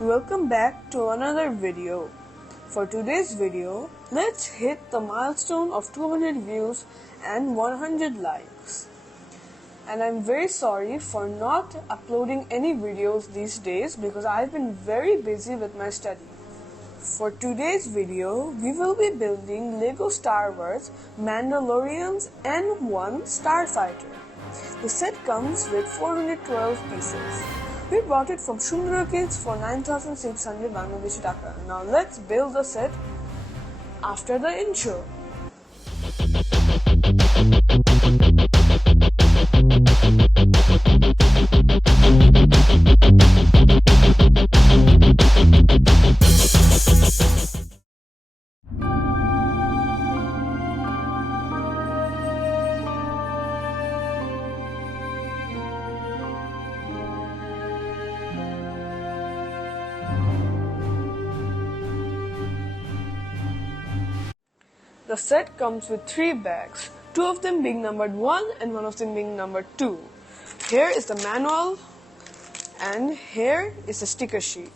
Welcome back to another video. For today's video, let's hit the milestone of 200 views and 100 likes. And I'm very sorry for not uploading any videos these days because I've been very busy with my study. For today's video, we will be building Lego Star Wars Mandalorian's N-1 Starfighter. The set comes with 412 pieces. We bought it from Shundra Kids for 9,600 Bangladeshi taka. Now let's build the set after the intro. The set comes with 3 bags, 2 of them being numbered 1 and 1 of them being numbered 2. Here is the manual and here is the sticker sheet.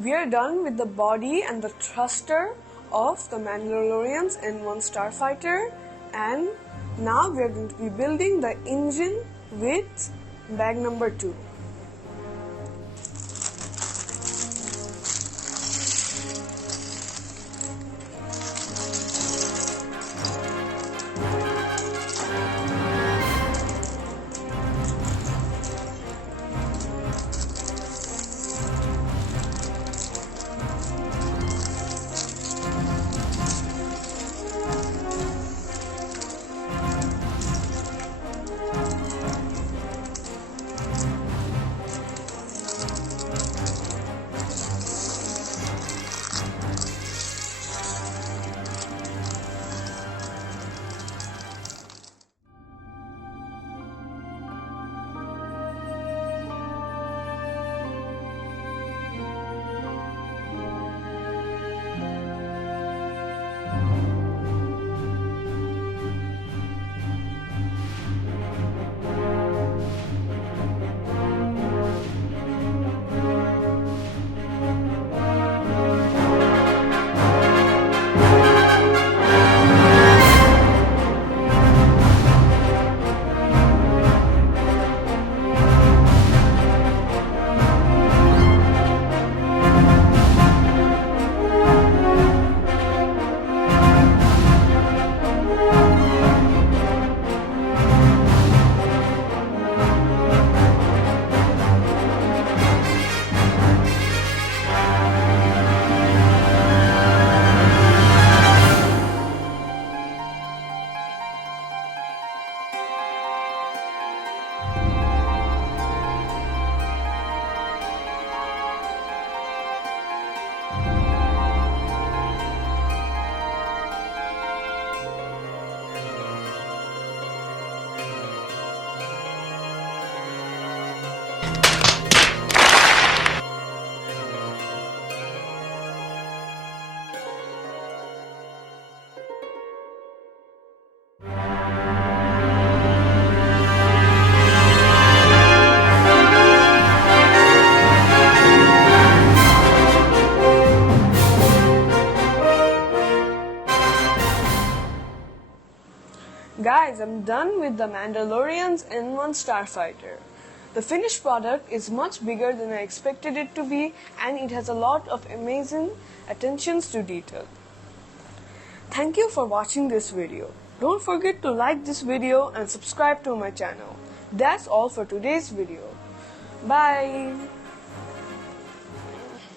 We are done with the body and the thruster of the Mandalorian's N-1 Starfighter, and now we are going to be building the engine with bag number 2. Guys, I'm done with the Mandalorian's N-1 Starfighter. The finished product is much bigger than I expected it to be, and it has a lot of amazing attentions to detail. Thank you for watching this video. Don't forget to like this video and subscribe to my channel. That's all for today's video. Bye!